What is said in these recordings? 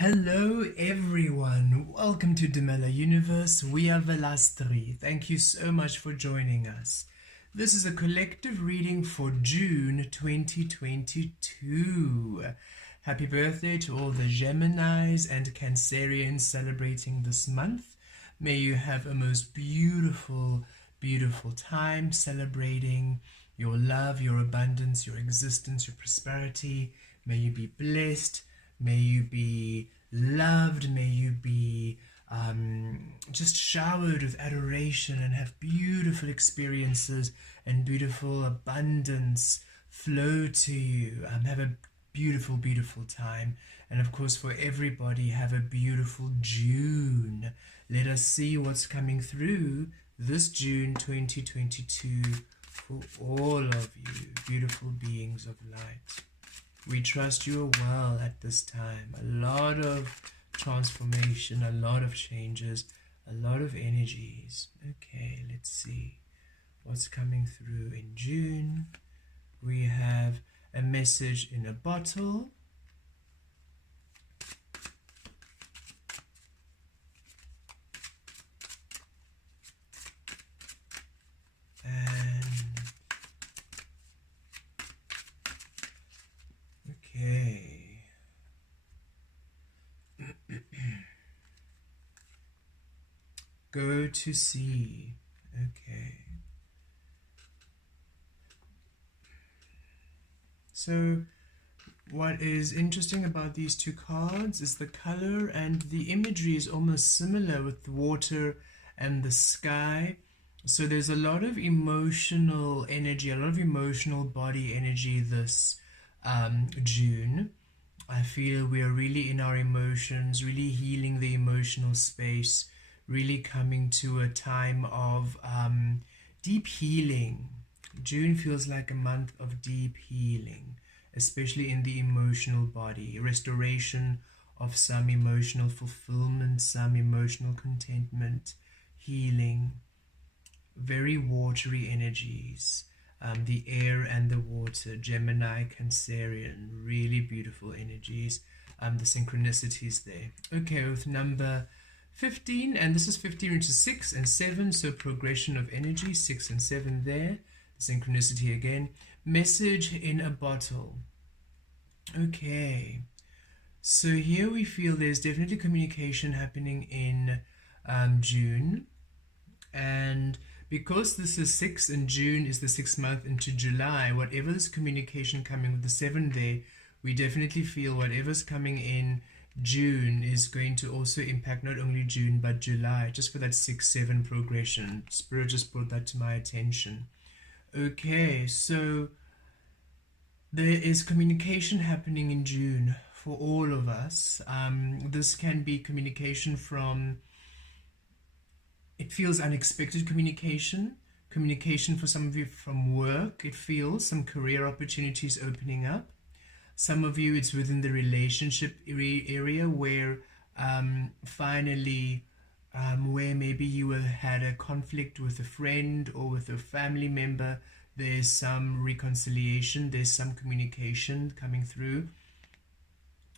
Hello everyone, welcome to Demella Universe. We are Vel'Astri. Thank you so much for joining us. This is a collective reading for June 2022. Happy birthday to all the Geminis and Cancerians celebrating this month. May you have a most beautiful, beautiful time celebrating your love, your abundance, your existence, your prosperity. May you be blessed. May you be loved. May you be just showered with adoration and have beautiful experiences and beautiful abundance flow to you. Have a beautiful, beautiful time. And of course, for everybody, have a beautiful June. Let us see what's coming through this June 2022 for all of you, beautiful beings of light. We trust you are well at this time. A lot of transformation, a lot of changes, a lot of energies. Okay, let's see what's coming through in June. We have a message in a bottle. Okay. Go to sea. Okay. So what is interesting about these two cards is the color, and the imagery is almost similar with the water and the sky. So there's a lot of emotional energy, a lot of emotional body energy this June. I feel we are really in our emotions, really healing the emotional space, really coming to a time of deep healing. June feels like a month of deep healing, especially in the emotional body, restoration of some emotional fulfillment, some emotional contentment, healing, very watery energies. The air and the water, Gemini, Cancerian, really beautiful energies. The synchronicities there. Okay, with number 15, and this is 15, which is 6 and 7, so progression of energy, 6 and 7 there. The synchronicity again. Message in a bottle. Okay, so here we feel there's definitely communication happening in June, and because this is 6 and June is the 6th month into July, whatever this communication coming with the 7 there, we definitely feel whatever's coming in June is going to also impact not only June but July, just for that 6-7 progression. Spirit just brought that to my attention. Okay, so there is communication happening in June for all of us. This can be communication from, it feels unexpected communication for some of you from work. It feels some career opportunities opening up. Some of you, it's within the relationship area where finally, where maybe you had a conflict with a friend or with a family member, there's some reconciliation, there's some communication coming through.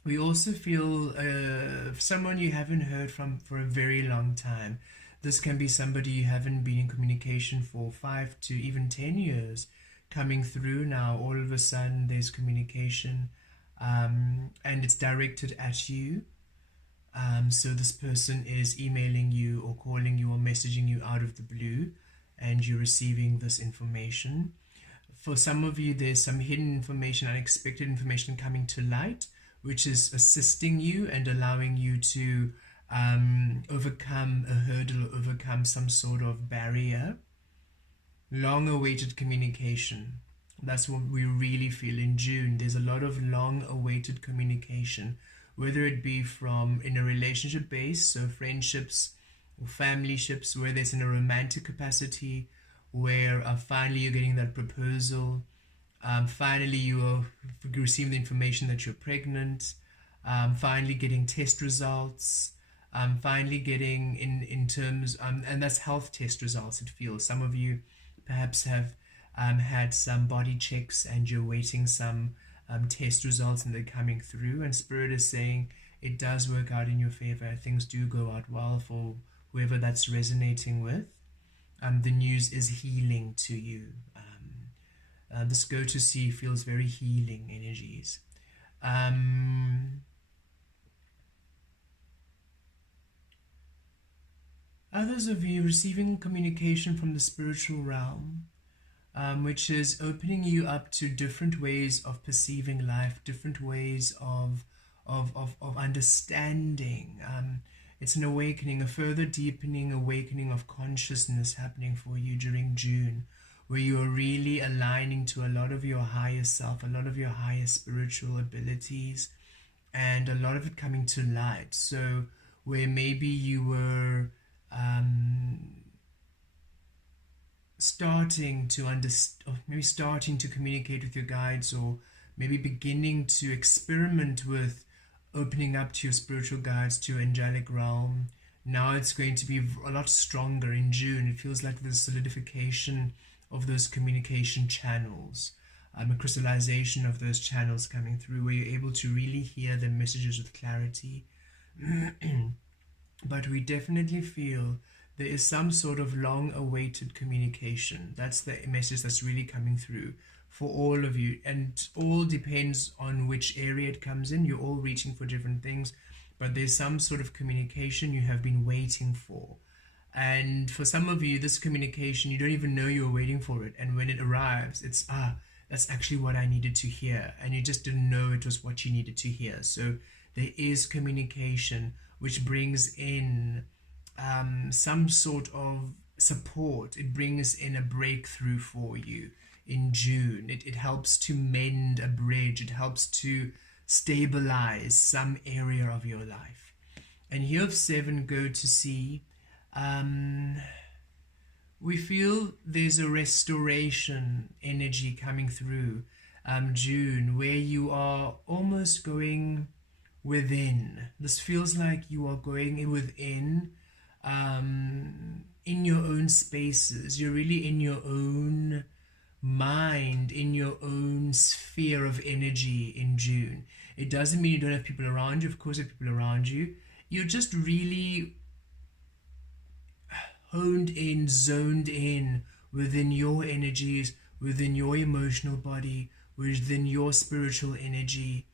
We also feel someone you haven't heard from for a very long time. This can be somebody you haven't been in communication for 5 to even 10 years coming through now. All of a sudden there's communication and it's directed at you. So this person is emailing you or calling you or messaging you out of the blue, and you're receiving this information. For some of you, there's some hidden information, unexpected information coming to light, which is assisting you and allowing you to overcome a hurdle or overcome some sort of barrier. Long-awaited communication. That's what we really feel in June. There's a lot of long-awaited communication, whether it be from in a relationship base, so friendships or family ships, whether it's in a romantic capacity, where finally you're getting that proposal, finally you are receiving the information that you're pregnant, finally getting test results, finally getting in terms, and that's health test results. It feels some of you perhaps have had some body checks and you're waiting some test results and they're coming through, and Spirit is saying it does work out in your favor. Things do go out well for whoever that's resonating with. The news is healing to you. This go to see feels very healing energies. Others of you receiving communication from the spiritual realm, which is opening you up to different ways of perceiving life, different ways of understanding. It's an awakening, a further deepening awakening of consciousness happening for you during June, where you are really aligning to a lot of your higher self, a lot of your higher spiritual abilities, and a lot of it coming to light. So where maybe you were starting to understand, or maybe starting to communicate with your guides, or maybe beginning to experiment with opening up to your spiritual guides, to your angelic realm. Now it's going to be a lot stronger in June. It feels like there's solidification of those communication channels, a crystallization of those channels coming through, where you're able to really hear the messages with clarity. But we definitely feel there is some sort of long-awaited communication. That's the message that's really coming through for all of you, and all depends on which area it comes in. You're all reaching for different things, but there's some sort of communication you have been waiting for. And for some of you, this communication, you don't even know you're waiting for it, and when it arrives, it's that's actually what I needed to hear, and you just didn't know it was what you needed to hear. So there is communication which brings in some sort of support. It brings in a breakthrough for you in June. It helps to mend a bridge. It helps to stabilize some area of your life. And here of 7 go to see, we feel there's a restoration energy coming through June, where you are almost going within. This feels like you are going within, in your own spaces. You're really in your own mind, in your own sphere of energy in June. It doesn't mean you don't have people around you. Of course, you have people around you. You're just really honed in, zoned in within your energies, within your emotional body, within your spiritual energy.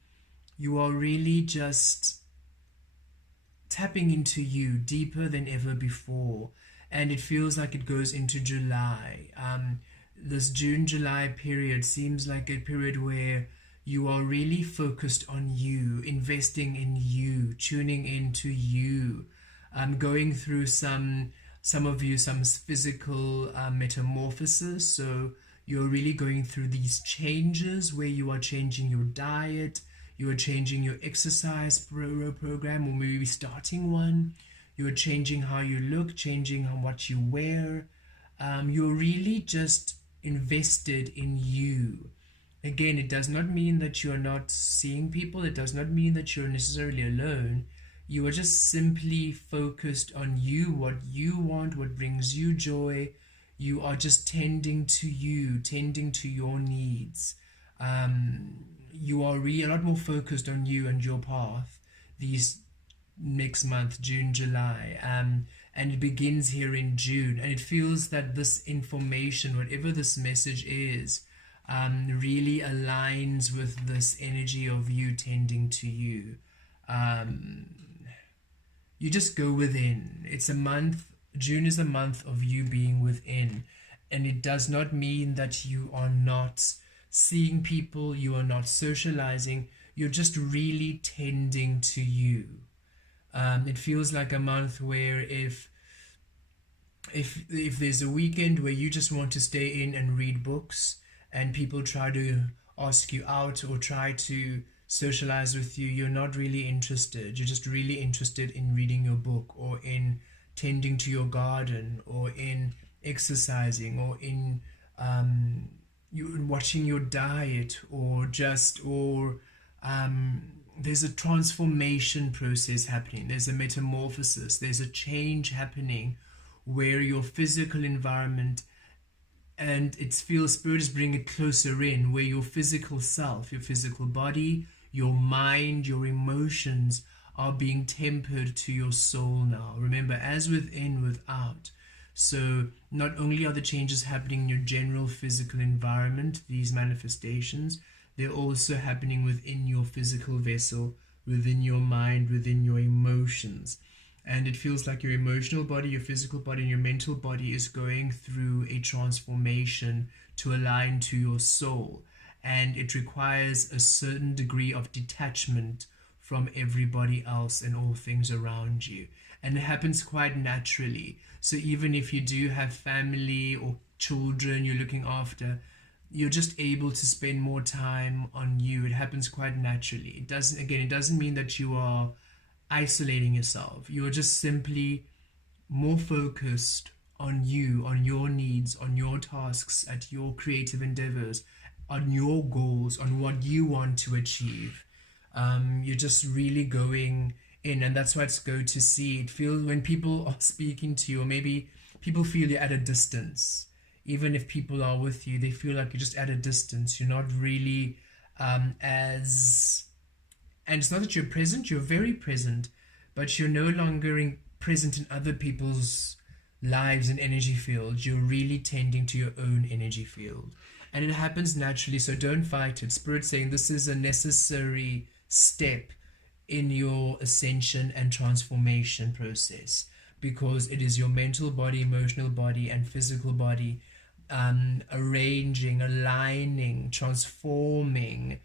You are really just tapping into you deeper than ever before. And it feels like it goes into July. This June-July period seems like a period where you are really focused on you, investing in you, tuning into you, going through some of you, some physical metamorphosis. So you're really going through these changes where you are changing your diet, you are changing your exercise program, or maybe starting one. You're changing how you look, changing what you wear. You're really just invested in you. Again, it does not mean that you're not seeing people. It does not mean that you're necessarily alone. You are just simply focused on you, what you want, what brings you joy. You are just tending to you, tending to your needs. You are really a lot more focused on you and your path these next month, June, July. And it begins here in June. And it feels that this information, whatever this message is, really aligns with this energy of you tending to you. You just go within. It's a month, June is a month of you being within. And it does not mean that you are not seeing people, you are not socializing, you're just really tending to you. It feels like a month where if there's a weekend where you just want to stay in and read books, and people try to ask you out or try to socialize with you, you're not really interested. You're just really interested in reading your book, or in tending to your garden, or in exercising, or in you watching your diet, or there's a transformation process happening. There's a metamorphosis. There's a change happening where your physical environment, and it feels Spirit is bringing it closer in, where your physical self, your physical body, your mind, your emotions are being tempered to your soul now. Remember, as within, without. So not only are the changes happening in your general physical environment, these manifestations, they're also happening within your physical vessel, within your mind, within your emotions. And it feels like your emotional body, your physical body, and your mental body is going through a transformation to align to your soul. And it requires a certain degree of detachment from everybody else and all things around you. And it happens quite naturally. So even if you do have family or children you're looking after, you're just able to spend more time on you. It happens quite naturally. It doesn't mean that you are isolating yourself. You're just simply more focused on you, on your needs, on your tasks, at your creative endeavors, on your goals, on what you want to achieve. You're just really going in, and that's why it's good to see it. Feel when people are speaking to you, or maybe people feel you're at a distance. Even if people are with you, they feel like you're just at a distance. You're not really as... And it's not that you're present, you're very present, but you're no longer present in other people's lives and energy fields. You're really tending to your own energy field. And it happens naturally, so don't fight it. Spirit's saying this is a necessary step in your ascension and transformation process, because it is your mental body, emotional body, and physical body arranging, aligning, transforming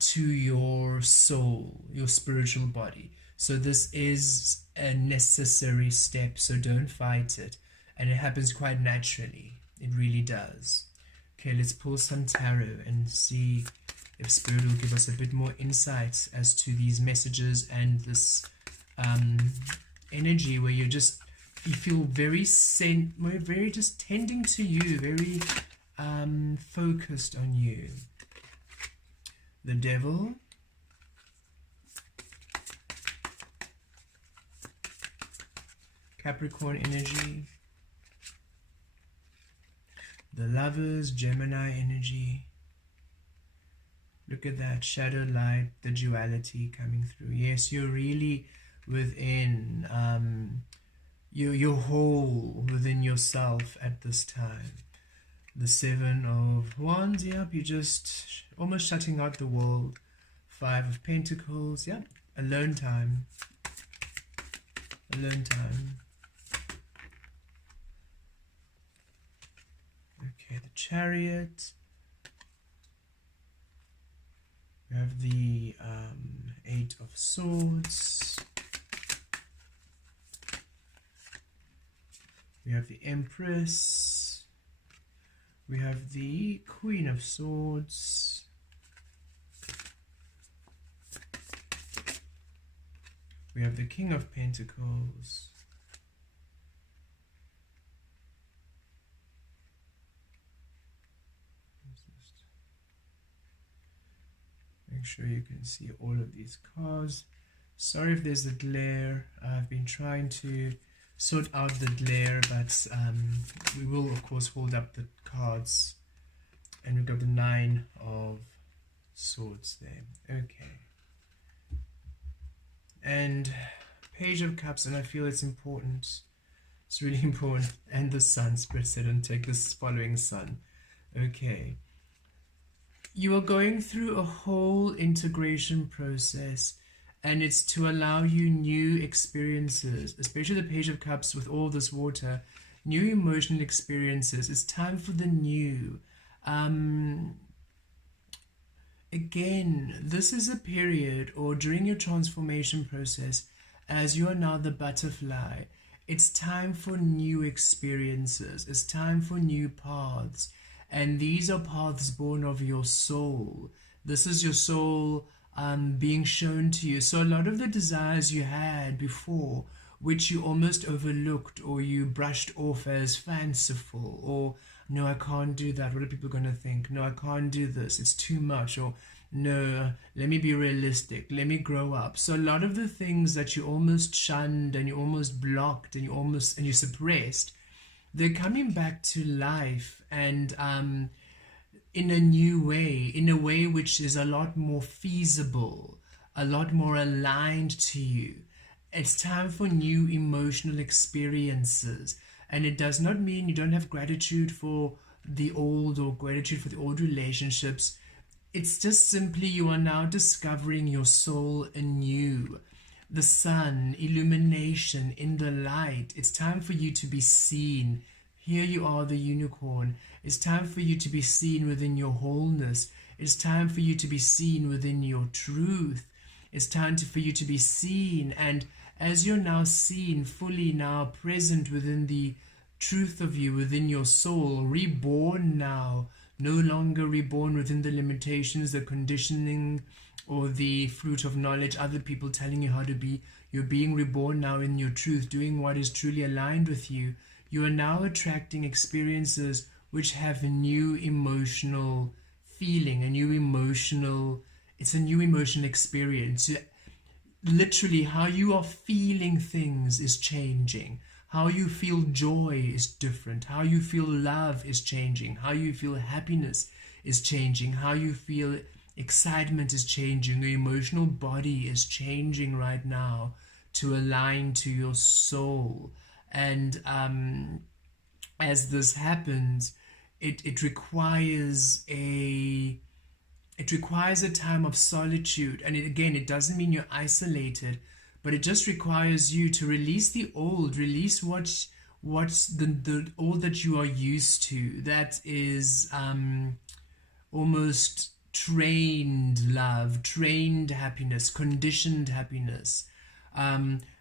to your soul, your spiritual body. So this is a necessary step, so don't fight it. And it happens quite naturally. It really does. Okay, let's pull some tarot and see if Spirit will give us a bit more insights as to these messages and this energy where you feel very just tending to you, very focused on you. The Devil, Capricorn energy, the Lovers, Gemini energy. Look at that shadow light, the duality coming through. Yes, you're really within, you're whole within yourself at this time. The Seven of Wands, yep, you're just almost shutting out the world. Five of Pentacles, yep, alone time. Alone time. Okay, the Chariot. We have the Eight of Swords. We have the Empress. We have the Queen of Swords. We have the King of Pentacles. Make sure you can see all of these cards. Sorry if there's a glare. I've been trying to sort out the glare, but we will of course hold up the cards. And we've got the Nine of Swords there. Okay. And Page of Cups, and I feel it's important. It's really important. And the Sun, Spirit said, and take this following Sun. Okay. You are going through a whole integration process, and it's to allow you new experiences, especially the Page of Cups with all this water, new emotional experiences. It's time for the new. Again, this is a period, or during your transformation process, as you are now the butterfly, it's time for new experiences. It's time for new paths. And these are paths born of your soul. This is your soul being shown to you. So a lot of the desires you had before, which you almost overlooked or you brushed off as fanciful, or no, I can't do that. What are people going to think? No, I can't do this. It's too much. Or no, let me be realistic. Let me grow up. So a lot of the things that you almost shunned and you almost blocked and you suppressed, they're coming back to life, and in a new way, in a way which is a lot more feasible, a lot more aligned to you. It's time for new emotional experiences. And it does not mean you don't have gratitude for the old or gratitude for the old relationships. It's just simply you are now discovering your soul anew. The sun, illumination in the light. It's time for you to be seen. Here you are, the unicorn. It's time for you to be seen within your wholeness. It's time for you to be seen within your truth. It's time for you to be seen. And as you're now seen, fully now present within the truth of you, within your soul, reborn now, no longer reborn within the limitations, the conditioning, or the fruit of knowledge, other people telling you how to be. You're being reborn now in your truth, doing what is truly aligned with you. You are now attracting experiences which have a new emotional feeling, it's a new emotional experience. Literally, how you are feeling things is changing. How you feel joy is different. How you feel love is changing. How you feel happiness is changing. How you feel excitement is changing. Your emotional body is changing right now to align to your soul. And as this happens, it requires a time of solitude. And it doesn't mean you're isolated, but it just requires you to release the old, release what's the old that you are used to. That is almost trained love, trained happiness, conditioned happiness.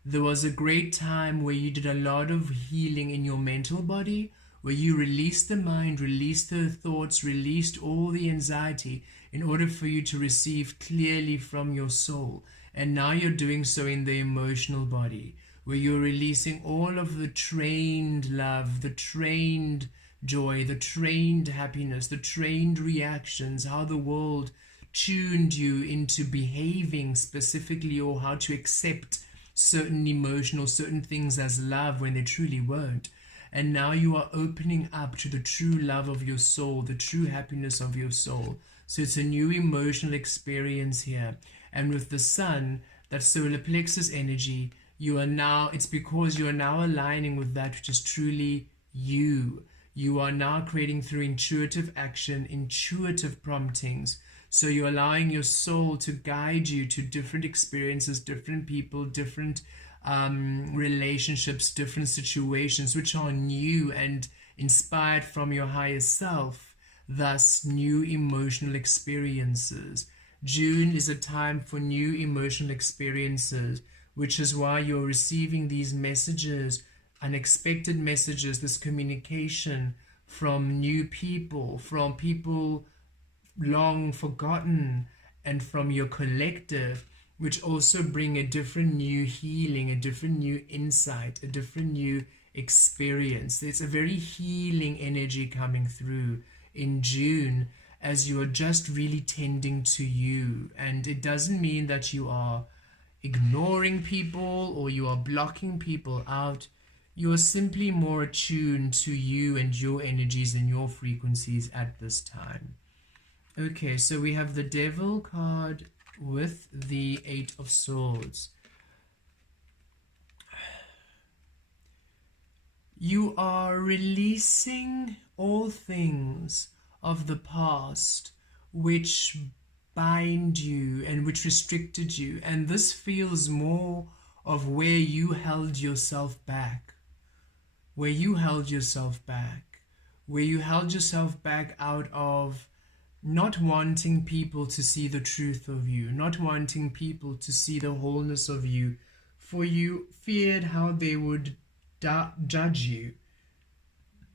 There was a great time where you did a lot of healing in your mental body, where you released the mind, released the thoughts, released all the anxiety in order for you to receive clearly from your soul. And now you're doing so in the emotional body, where you're releasing all of the trained love, the trained joy, the trained happiness, the trained reactions, how the world tuned you into behaving specifically, or how to accept certain emotional, certain things as love when they truly weren't. And now you are opening up to the true love of your soul, the true happiness of your soul. So it's a new emotional experience here. And with the sun, that solar plexus energy, it's because you are now aligning with that which is truly you. You are now creating through intuitive action, intuitive promptings. So you're allowing your soul to guide you to different experiences, different people, different relationships, different situations, which are new and inspired from your higher self, thus new emotional experiences. June is a time for new emotional experiences, which is why you're receiving these messages, unexpected messages, this communication from new people, from people long forgotten, and from your collective, which also bring a different new healing, a different new insight, a different new experience. There's a very healing energy coming through in June as you are just really tending to you. And it doesn't mean that you are ignoring people or you are blocking people out. You are simply more attuned to you and your energies and your frequencies at this time. Okay, so we have the Devil card with the Eight of Swords. You are releasing all things of the past which bind you and which restricted you, and this feels more of where you held yourself back, where you held yourself back out of not wanting people to see the truth of you, not wanting people to see the wholeness of you, for you feared how they would judge you.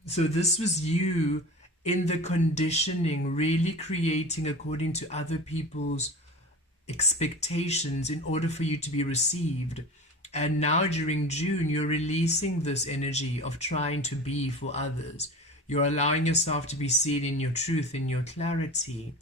So this was you in the conditioning, really creating according to other people's expectations in order for you to be received. And now during June, you're releasing this energy of trying to be for others. You're allowing yourself to be seen in your truth, in your clarity.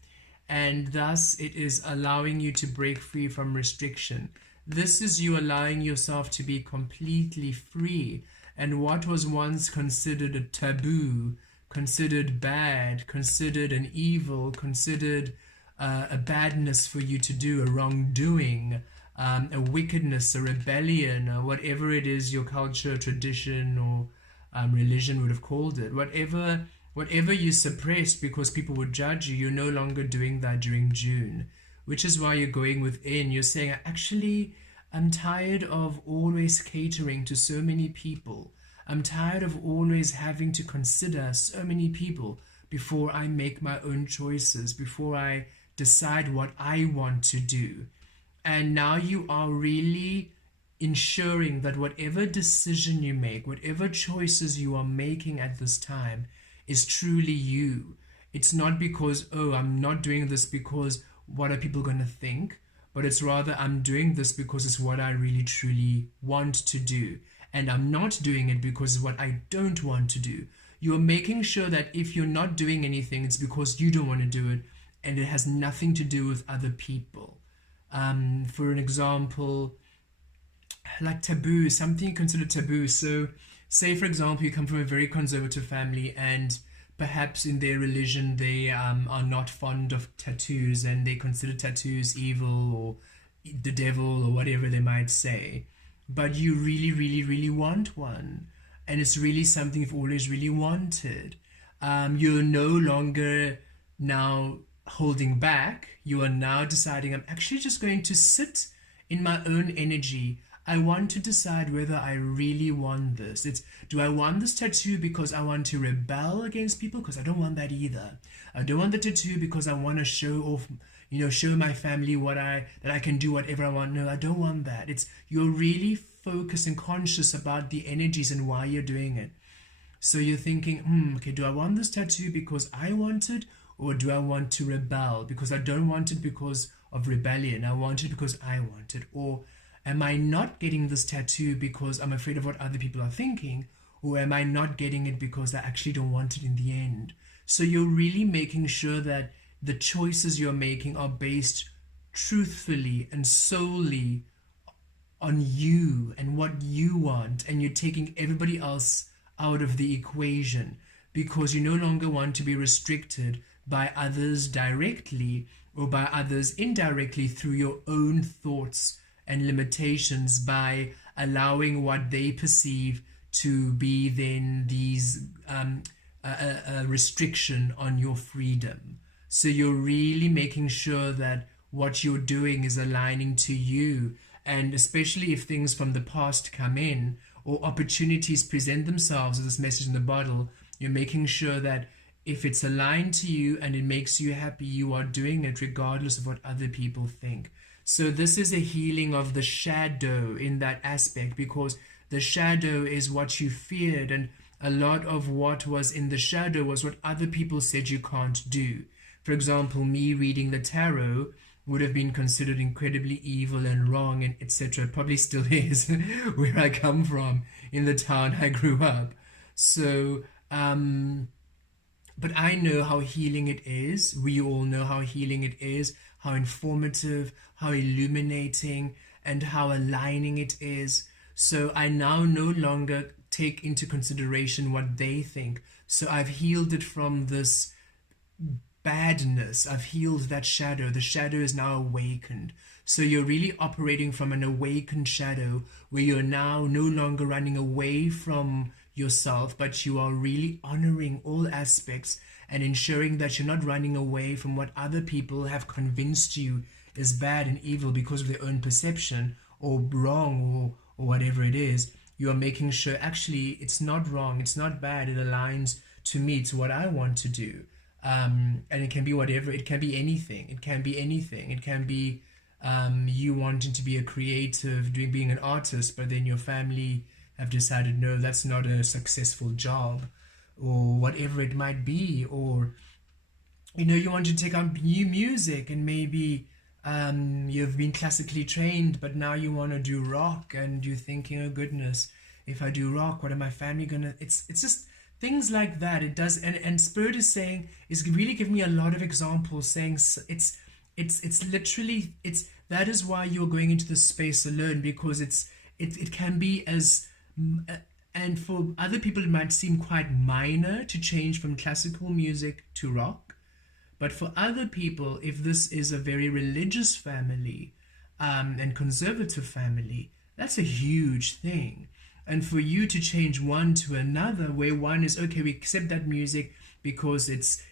And thus it is allowing you to break free from restriction. This is you allowing yourself to be completely free. And what was once considered a taboo, considered bad, considered an evil, considered a badness for you to do, a wrongdoing, a wickedness, a rebellion, or whatever it is your culture, tradition, or religion would have called it. Whatever you suppressed because people would judge you, you're no longer doing that during June, which is why you're going within. You're saying, actually, I'm tired of always catering to so many people. I'm tired of always having to consider so many people before I make my own choices, before I decide what I want to do. And now you are really ensuring that whatever decision you make, whatever choices you are making at this time, is truly you. It's not because, oh, I'm not doing this because what are people going to think? But it's rather, I'm doing this because it's what I really truly want to do. And I'm not doing it because it's what I don't want to do. You're making sure that if you're not doing anything, it's because you don't want to do it, and it has nothing to do with other people. For an example, like taboo, something you consider taboo. So say, for example, you come from a very conservative family, and perhaps in their religion they are not fond of tattoos, and they consider tattoos evil or the devil or whatever they might say. But you really, really, really want one, and it's really something you've always really wanted. You're no longer now holding back. You are now deciding, I'm actually just going to sit in my own energy. I want to decide whether I really want this. Do I want this tattoo because I want to rebel against people? Because I don't want that either. I don't want the tattoo because I want to show off, show my family that I can do whatever I want. No, I don't want that. You're really focused and conscious about the energies and why you're doing it. So you're thinking, okay, do I want this tattoo because I want it, or do I want to rebel because I don't want it because of rebellion? I want it because I want it. Or am I not getting this tattoo because I'm afraid of what other people are thinking? Or am I not getting it because I actually don't want it in the end? So you're really making sure that the choices you're making are based truthfully and solely on you and what you want, and you're taking everybody else out of the equation because you no longer want to be restricted by others directly or by others indirectly through your own thoughts and limitations, by allowing what they perceive to be then these a restriction on your freedom. So you're really making sure that what you're doing is aligning to you, and especially if things from the past come in or opportunities present themselves as this message in the bottle, you're making sure that if it's aligned to you and it makes you happy, you are doing it regardless of what other people think. So this is a healing of the shadow in that aspect, because the shadow is what you feared, and a lot of what was in the shadow was what other people said you can't do. For example, me reading the tarot would have been considered incredibly evil and wrong, and etc. Probably still is where I come from, in the town I grew up. So but I know how healing it is. We all know how healing it is, how informative, how illuminating, and how aligning it is. So I now no longer take into consideration what they think. So I've healed it from this badness. I've healed that shadow. The shadow is now awakened. So you're really operating from an awakened shadow, where you're now no longer running away from yourself, but you are really honoring all aspects and ensuring that you're not running away from what other people have convinced you is bad and evil because of their own perception, or wrong, or whatever it is. You are making sure actually it's not wrong, it's not bad, it aligns to me, to what I want to do. And it can be whatever, it can be anything. It can be anything. It can be you wanting to be a creative, being an artist, but then your family have decided, no, that's not a successful job, or whatever it might be. Or, you want to take on new music, and maybe you've been classically trained, but now you want to do rock, and you're thinking, oh goodness, if I do rock, what are my family gonna, it's just things like that. It does, and Spirit is saying, is really giving me a lot of examples, saying it's literally, that is why you're going into this space alone, because it can be as, and for other people it might seem quite minor to change from classical music to rock, But for other people, if this is a very religious family and conservative family, that's a huge thing. And for you to change one to another, where one is okay, we accept that music because it's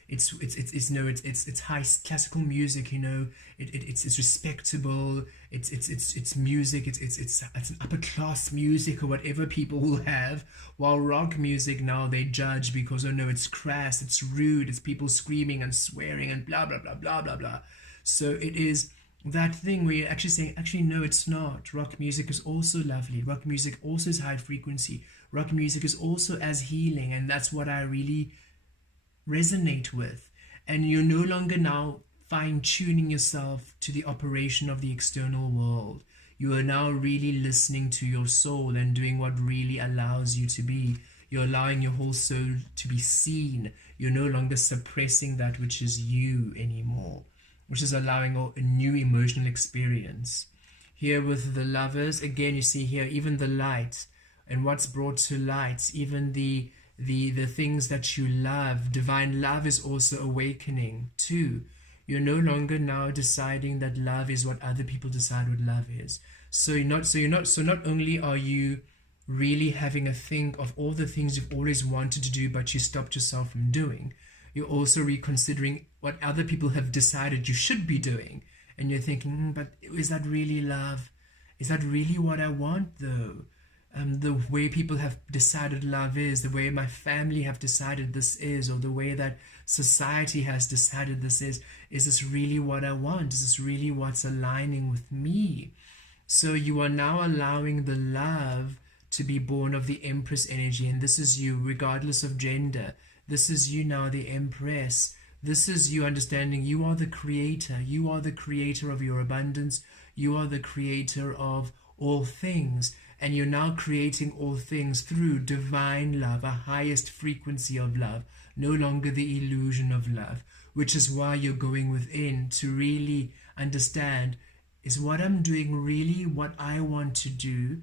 high classical music, you know, it's respectable, it's music, it's an upper class music or whatever people will have. While rock music now they judge because, oh no, it's crass, it's rude, it's people screaming and swearing and blah blah blah blah blah blah. So it is that thing where you're actually saying, actually no, it's not. Rock music is also lovely. Rock music also is high frequency. Rock music is also as healing, and that's what I really resonate with. And you're no longer now fine-tuning yourself to the operation of the external world. You are now really listening to your soul and doing what really allows you to be. You're allowing your whole soul to be seen. You're no longer suppressing that which is you anymore, which is allowing a new emotional experience. Here with the lovers, again, you see here, even the light and what's brought to light, even the things that you love. Divine love is also awakening too. You're no longer now deciding that love is what other people decide what love is. So not only are you really having a think of all the things you've always wanted to do but you stopped yourself from doing, you're also reconsidering what other people have decided you should be doing. And you're thinking, but is that really love? Is that really what I want though? The way people have decided love is, the way my family have decided this is, or the way that society has decided this is this really what I want? Is this really what's aligning with me? So you are now allowing the love to be born of the Empress energy, and this is you regardless of gender. This is you now, the Empress. This is you understanding you are the creator. You are the creator of your abundance. You are the creator of all things. And you're now creating all things through divine love, a highest frequency of love, no longer the illusion of love, which is why you're going within to really understand, is what I'm doing really what I want to do?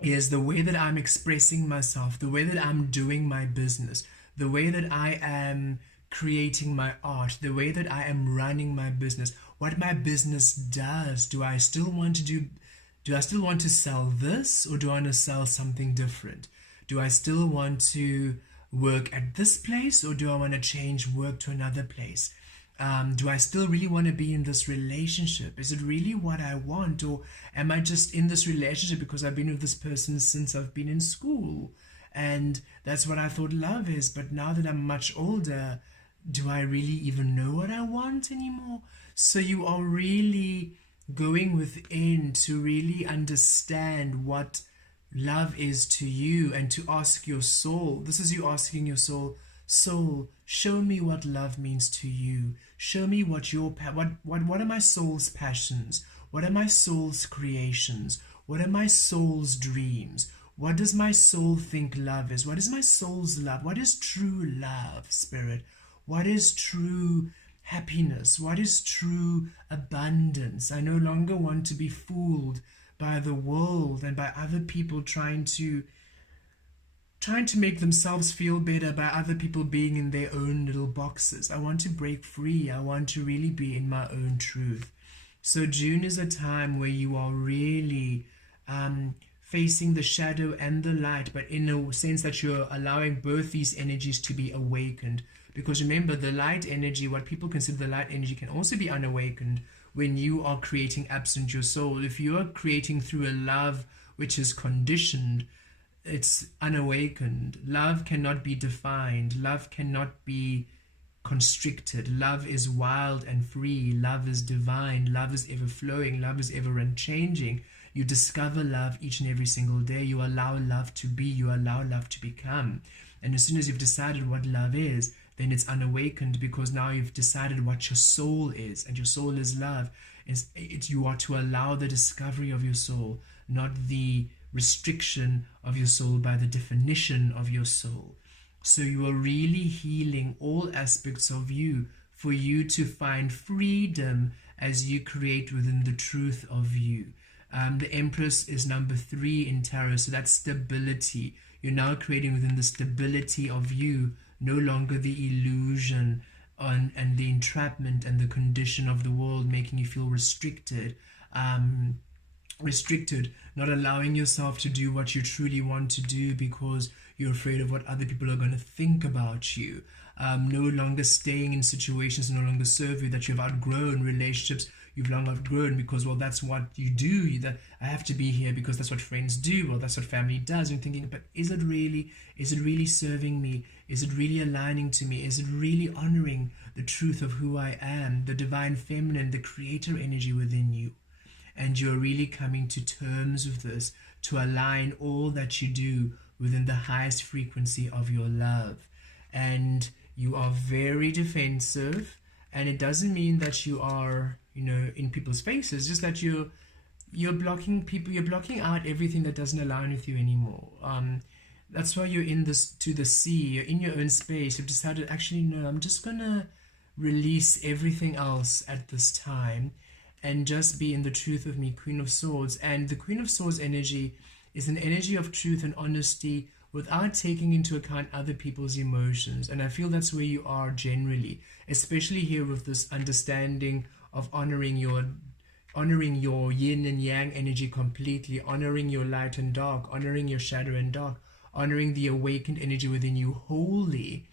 Is the way that I'm expressing myself, the way that I'm doing my business, the way that I am creating my art, the way that I am running my business, what my business does. Do I still want to sell this, or do I want to sell something different? Do I still want to work at this place, or do I want to change work to another place? Do I still really want to be in this relationship? Is it really what I want, or am I just in this relationship because I've been with this person since I've been in school and that's what I thought love is? But now that I'm much older, do I really even know what I want anymore? So you are really going within to really understand what love is to you, and to ask your soul. This is you asking your soul, show me what love means to you. Show me what are my soul's passions? What are my soul's creations? What are my soul's dreams? What does my soul think love is? What is my soul's love? What is true love, Spirit? What is true happiness? What is true abundance? I no longer want to be fooled by the world and by other people trying to make themselves feel better by other people being in their own little boxes. I want to break free. I want to really be in my own truth. So June is a time where you are really facing the shadow and the light, but in a sense that you're allowing both these energies to be awakened. Because remember, the light energy, what people consider the light energy, can also be unawakened when you are creating absent your soul. If you are creating through a love which is conditioned, it's unawakened. Love cannot be defined. Love cannot be constricted. Love is wild and free. Love is divine. Love is ever flowing. Love is ever unchanging. You discover love each and every single day. You allow love to be. You allow love to become. And as soon as you've decided what love is, then it's unawakened, because now you've decided what your soul is, and your soul is love. You are to allow the discovery of your soul, not the restriction of your soul by the definition of your soul. So you are really healing all aspects of you for you to find freedom as you create within the truth of you. The Empress is number 3 in tarot, so that's stability. You're now creating within the stability of you, no longer the illusion and the entrapment and the condition of the world making you feel restricted, not allowing yourself to do what you truly want to do because you're afraid of what other people are going to think about you. No longer staying in situations no longer serve you, that you've outgrown relationships you've long outgrown because, well, that's what you do. That I have to be here because that's what friends do, or that's what family does. And thinking, but is it really serving me? Is it really aligning to me? Is it really honoring the truth of who I am, the divine feminine, the creator energy within you? And you're really coming to terms with this to align all that you do within the highest frequency of your love. And you are very defensive, and it doesn't mean that you are, in people's faces, just that you're blocking people, you're blocking out everything that doesn't align with you anymore. That's why you're in this to the sea, you're in your own space. You've decided, actually, no, I'm just gonna release everything else at this time and just be in the truth of me, Queen of Swords. And the Queen of Swords energy is an energy of truth and honesty without taking into account other people's emotions. And I feel that's where you are generally, especially here with this understanding of honoring your yin and yang energy completely, honoring your light and dark, honoring your shadow and dark, honoring the awakened energy within you wholly.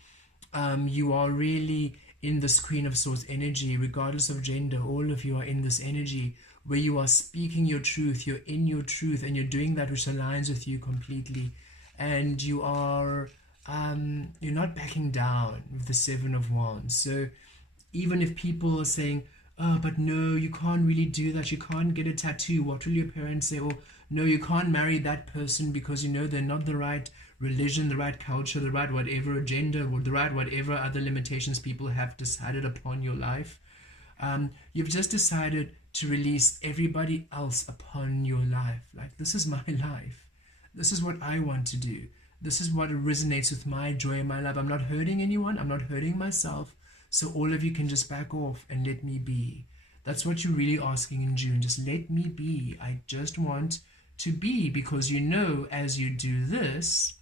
You are really in this Queen of Swords energy, regardless of gender. All of you are in this energy where you are speaking your truth, you're in your truth, and you're doing that which aligns with you completely. And you are, you're not backing down with the Seven of Wands. So even if people are saying, oh, but no, you can't really do that, you can't get a tattoo, what will your parents say? Or no, you can't marry that person because they're not the right religion, the right culture, the right whatever agenda, or the right whatever other limitations people have decided upon your life. You've just decided to release everybody else upon your life. Like, this is my life. This is what I want to do. This is what resonates with my joy in my life. I'm not hurting anyone. I'm not hurting myself. So all of you can just back off and let me be. That's what you're really asking in June. Just let me be. I just want to be, because as you do this,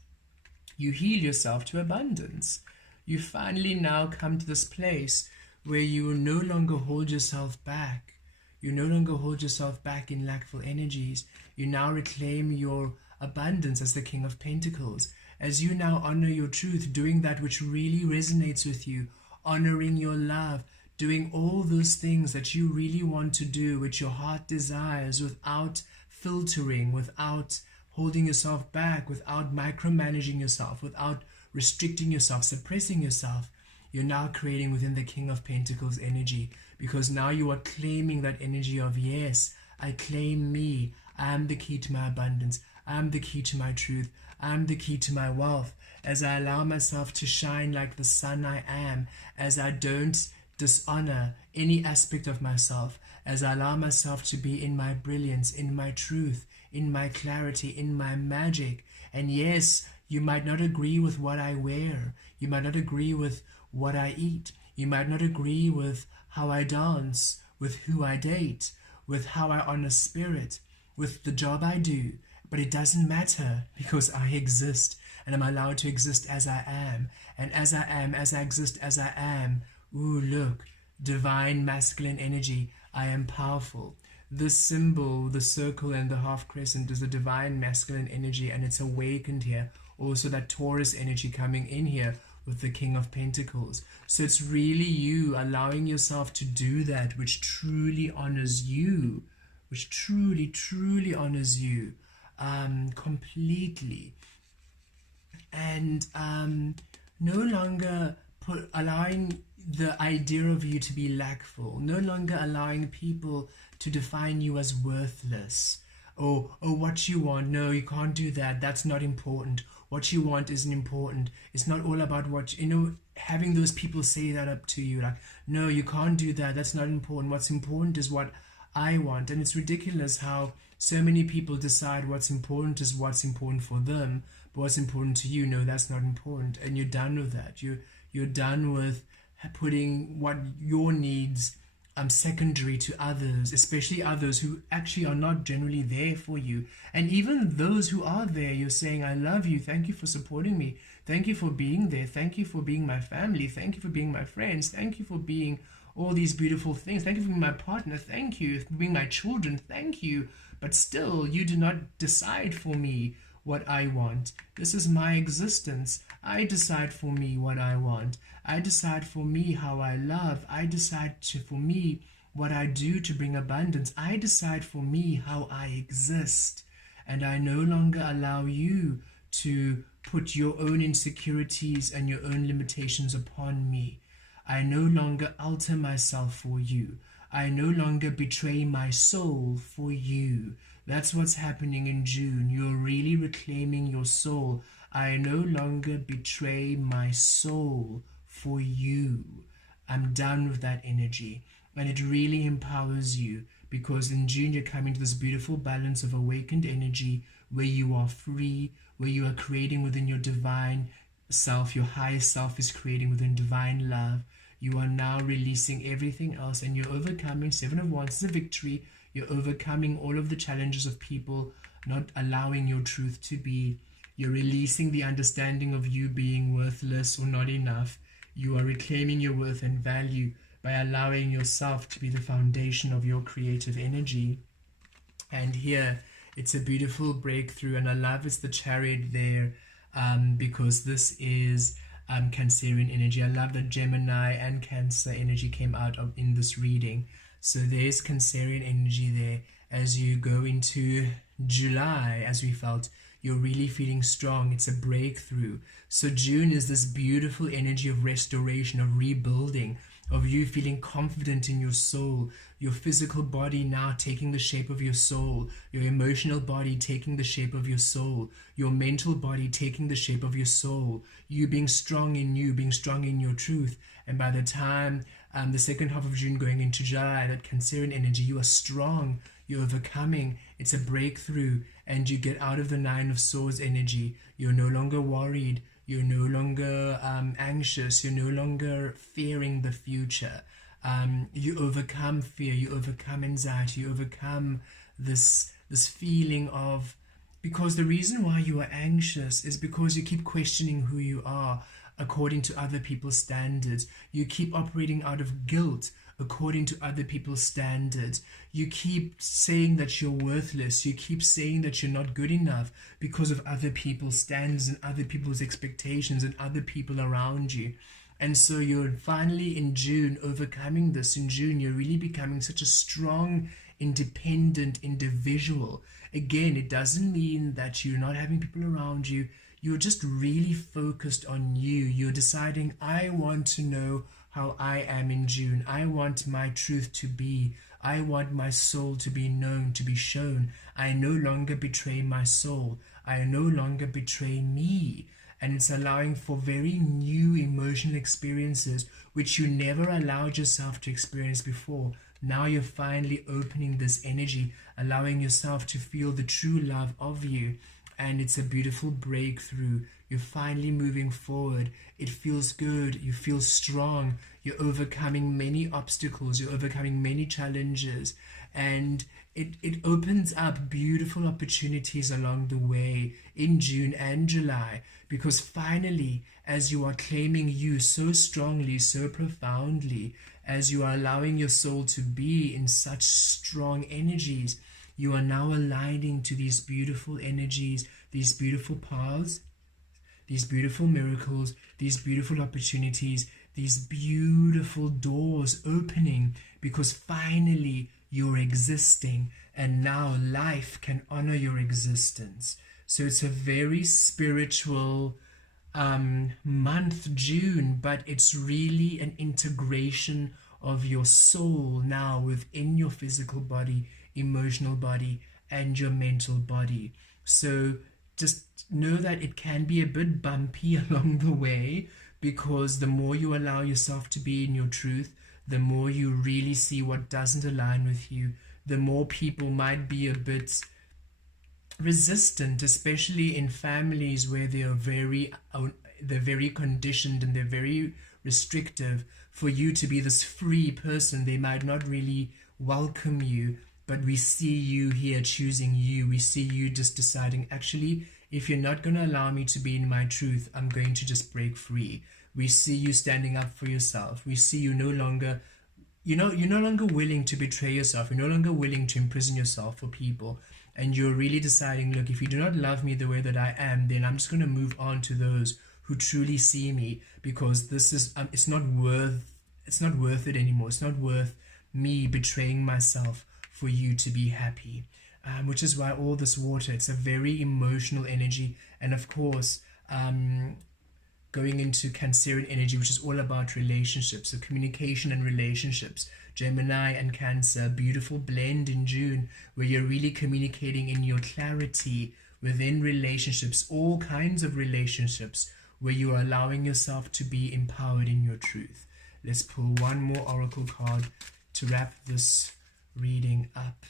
you heal yourself to abundance. You finally now come to this place where you no longer hold yourself back. You no longer hold yourself back in lackful energies. You now reclaim your abundance as the King of Pentacles. As you now honor your truth, doing that which really resonates with you, honoring your love, doing all those things that you really want to do, which your heart desires, without filtering, without holding yourself back, without micromanaging yourself, without restricting yourself, suppressing yourself. You're now creating within the King of Pentacles energy, because now you are claiming that energy of, yes, I claim me. I am the key to my abundance. I am the key to my truth. I am the key to my wealth. As I allow myself to shine like the sun I am, as I don't dishonor any aspect of myself, as I allow myself to be in my brilliance, in my truth, in my clarity, in my magic. And yes, you might not agree with what I wear. You might not agree with what I eat. You might not agree with how I dance, with who I date, with how I honor spirit, with the job I do. But it doesn't matter, because I exist, and I'm allowed to exist as I am. And as I am, as I exist as I am, ooh, look, divine masculine energy, I am powerful. This symbol, the circle and the half crescent, is the divine masculine energy, and it's awakened here. Also that Taurus energy coming in here with the King of Pentacles. So it's really you allowing yourself to do that which truly honors you, which truly, truly honors you completely. And no longer allowing the idea of you to be lackful, no longer allowing people to define you as worthless. Oh, what you want, no, you can't do that, that's not important. What you want isn't important. It's not all about what, having those people say that up to you, like, no, you can't do that, that's not important. What's important is what I want. And it's ridiculous how so many people decide what's important is what's important for them, but what's important to you, no, that's not important. And you're done with that. You're done with putting what your needs secondary to others, especially others who actually are not generally there for you. And even those who are there, you're saying, I love you, thank you for supporting me, thank you for being there, thank you for being my family, thank you for being my friends, thank you for being all these beautiful things, thank you for being my partner, thank you for being my children, thank you. But still, you do not decide for me what I want. This is my existence. I decide for me what I want. I decide for me how I love. I decide for me what I do to bring abundance. I decide for me how I exist. And I no longer allow you to put your own insecurities and your own limitations upon me. I no longer alter myself for you. I no longer betray my soul for you. That's what's happening in June. You're really reclaiming your soul. I no longer betray my soul for you. I'm done with that energy. And it really empowers you, because in June you're coming to this beautiful balance of awakened energy where you are free, where you are creating within your divine self. Your highest self is creating within divine love. You are now releasing everything else, and you're overcoming. Seven of Wands is a victory. You're overcoming all of the challenges of people not allowing your truth to be. You're releasing the understanding of you being worthless or not enough. You are reclaiming your worth and value by allowing yourself to be the foundation of your creative energy. And here, it's a beautiful breakthrough, and I love it's the Chariot there, because this is Cancerian energy. I love that Gemini and Cancer energy came out in this reading. So there's Cancerian energy there. As you go into July, as we felt, you're really feeling strong. It's a breakthrough. So June is this beautiful energy of restoration, of rebuilding, of you feeling confident in your soul, your physical body now taking the shape of your soul, your emotional body taking the shape of your soul, your mental body taking the shape of your soul, you being strong in you, being strong in your truth. And by the time the second half of June going into July, that Cancerian energy, you are strong, you're overcoming, it's a breakthrough, and you get out of the Nine of Swords energy. You're no longer worried, you're no longer anxious, you're no longer fearing the future. You overcome fear, you overcome anxiety, you overcome this feeling of, because the reason why you are anxious is because you keep questioning who you are according to other people's standards. You keep operating out of guilt according to other people's standards. You keep saying that you're worthless. You keep saying that you're not good enough because of other people's standards and other people's expectations and other people around you. And so you're finally in June overcoming this. In June, you're really becoming such a strong, independent individual. Again, it doesn't mean that you're not having people around you. You're just really focused on you. You're deciding, I want to know how I am in June. I want my truth to be. I want my soul to be known, to be shown. I no longer betray my soul. I no longer betray me. And it's allowing for very new emotional experiences which you never allowed yourself to experience before. Now you're finally opening this energy, allowing yourself to feel the true love of you. And it's a beautiful breakthrough. You're finally moving forward. It feels good. You feel strong. You're overcoming many obstacles. You're overcoming many challenges. And it opens up beautiful opportunities along the way in June and July. Because finally, as you are claiming you so strongly, so profoundly, as you are allowing your soul to be in such strong energies, you are now aligning to these beautiful energies, these beautiful paths, these beautiful miracles, these beautiful opportunities, these beautiful doors opening, because finally you're existing, and now life can honor your existence. So it's a very spiritual month, June, but it's really an integration of your soul now within your physical body, emotional body, and your mental body. So just know that it can be a bit bumpy along the way, because the more you allow yourself to be in your truth, the more you really see what doesn't align with you, the more people might be a bit resistant, especially in families where they're very conditioned and they're very restrictive for you to be this free person. They might not really welcome you, but we see you here choosing you. We see you just deciding, actually, if you're not going to allow me to be in my truth, I'm going to just break free. We see you standing up for yourself. We see you no longer, you're no longer willing to betray yourself. You're no longer willing to imprison yourself for people. And you're really deciding, look, if you do not love me the way that I am, then I'm just going to move on to those who truly see me, because this is, it's not worth it anymore. It's not worth me betraying myself for you to be happy. Which is why all this water, it's a very emotional energy. And of course, going into Cancerian energy, which is all about relationships, so communication and relationships. Gemini and Cancer, beautiful blend in June, where you're really communicating in your clarity within relationships, all kinds of relationships, where you are allowing yourself to be empowered in your truth. Let's pull one more oracle card to wrap this reading up.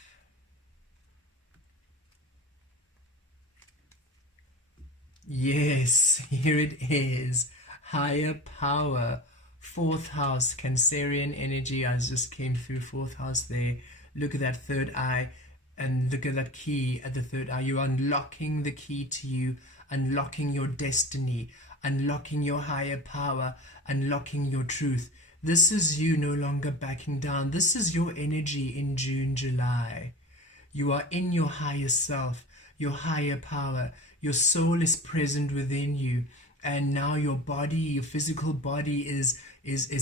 Yes, here it is. Higher power. 4th house, Cancerian energy. I just came through 4th house there. Look at that third eye, and look at that key at the third eye. You're unlocking the key to you, unlocking your destiny, unlocking your higher power, unlocking your truth. This is you no longer backing down. This is your energy in June, July. You are in your higher self, your higher power. Your soul is present within you, and now your body, your physical body is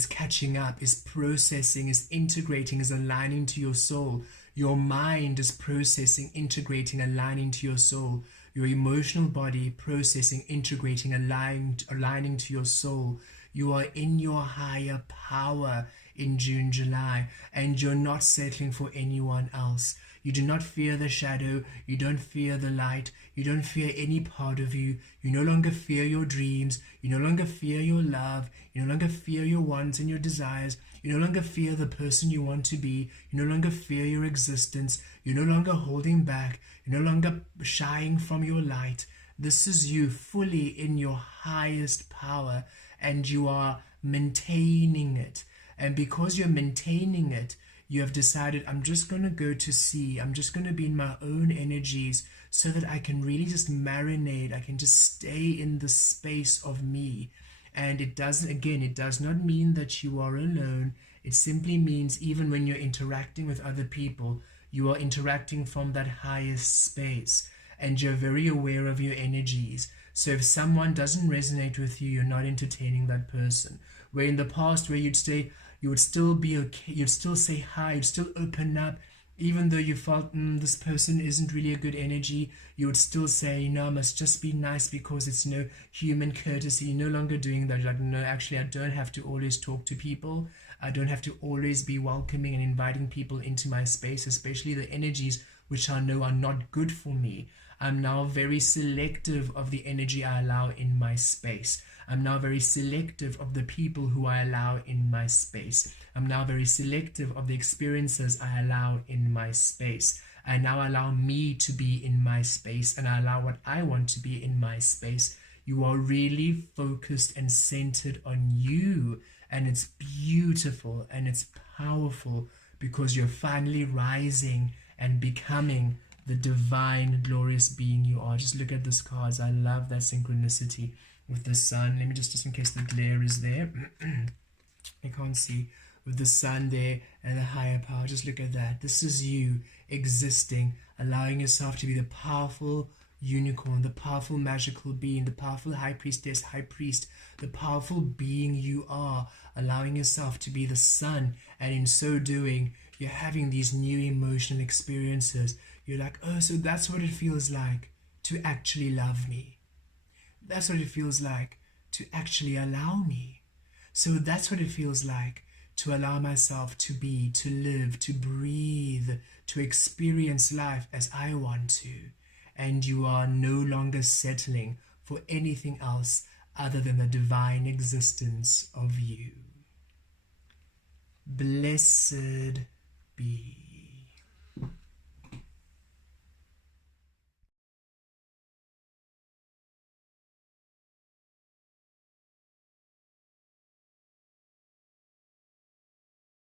catching up, is processing, is integrating, is aligning to your soul. Your mind is processing, integrating, aligning to your soul. Your emotional body processing, integrating, aligning to your soul. You are in your higher power in June, July, and you're not settling for anyone else. You do not fear the shadow. You don't fear the light. You don't fear any part of you. You no longer fear your dreams. You no longer fear your love. You no longer fear your wants and your desires. You no longer fear the person you want to be. You no longer fear your existence. You're no longer holding back. You're no longer shying from your light. This is you fully in your highest power, and you are maintaining it. And because you're maintaining it, you have decided, I'm just going to go to sea. I'm just going to be in my own energies so that I can really just marinate. I can just stay in the space of me. And it does not mean that you are alone. It simply means even when you're interacting with other people, you are interacting from that highest space, and you're very aware of your energies. So if someone doesn't resonate with you, you're not entertaining that person. Where in the past, where you would still be okay, you'd still say hi, you'd still open up, even though you felt this person isn't really a good energy, you would still say, no, I must just be nice because it's human courtesy. You're no longer doing that. You're like, no, actually, I don't have to always talk to people. I don't have to always be welcoming and inviting people into my space, especially the energies which I know are not good for me. I'm now very selective of the energy I allow in my space. I'm now very selective of the people who I allow in my space. I'm now very selective of the experiences I allow in my space. I now allow me to be in my space, and I allow what I want to be in my space. You are really focused and centered on you, and it's beautiful and it's powerful because you're finally rising and becoming the divine, glorious being you are. Just look at this cards. I love that synchronicity with the sun. Let me just in case the glare is there. I can't see. With the sun there and the higher power. Just look at that. This is you existing, allowing yourself to be the powerful unicorn, the powerful magical being, the powerful high priestess, high priest, the powerful being you are, allowing yourself to be the sun. And in so doing, you're having these new emotional experiences. You're like, oh, so that's what it feels like to actually love me. That's what it feels like to actually allow me. So that's what it feels like to allow myself to be, to live, to breathe, to experience life as I want to. And you are no longer settling for anything else other than the divine existence of you. Blessed be.